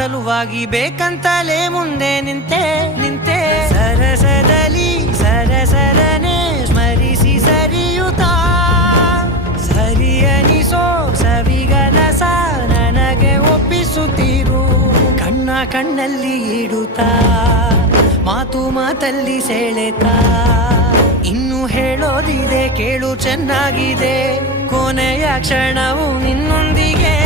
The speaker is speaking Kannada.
ಸಲುವಾಗಿ ಬೇಕಂತಲೇ ಮುಂದೆ ನಿಂತೆ ಸರಸದಲ್ಲಿ ಸರಸರನೆ ಸ್ಮರಿಸಿ ಸರಿಯುತ್ತಾ ಸರಿಯನಿಸೋ ಸವಿಗನಸ ನನಗೆ ಒಪ್ಪಿಸುತ್ತೀರು ಕಣ್ಣಲ್ಲಿ ಇಡುತ್ತಾ ಮಾತಲ್ಲಿ ಸೆಳೆತಾ ಇನ್ನು ಹೇಳೋದಿದೆ ಕೇಳು ಚೆನ್ನಾಗಿದೆ ಕೊನೆಯ ಕ್ಷಣವು ನಿನ್ನೊಂದಿಗೆ